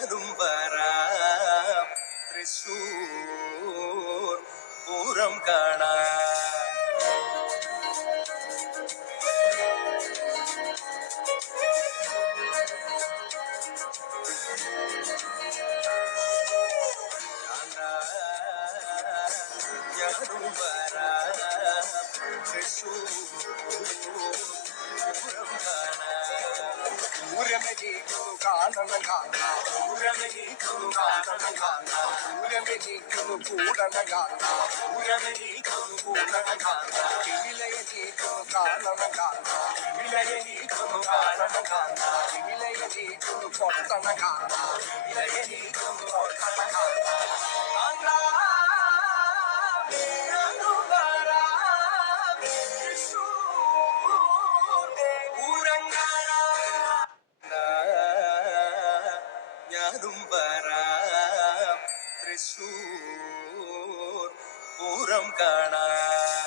ഞാനും വരാം തൃശൂർ പൂരം കാണാൻ. ഞാനും വരാം തൃശൂർ പൂരം കാണാൻ. പൂരമെനിക്കുന്നു കാണണം കാണാം, പൂരമെനിക്കുന്നു കാണണം കാണാം, പൂരമെനിക്കുന്നു കൂടണം കാണാം, പൂരമെനിക്കുന്നു കൂടണം കാണാം, വിലയെനിക്കുന്നു കാണണം കാണാം, വിലയെനിക്കുന്നു കാണണം കാണാം, വിലയെനിക്കുന്നു കൊട്ടണം കാണാം, വിലയെനിക്കുന്നു കൊട്ടണം കാണാം. ഞാനും വരാം തൃശൂർ പൂരം കാണാൻ.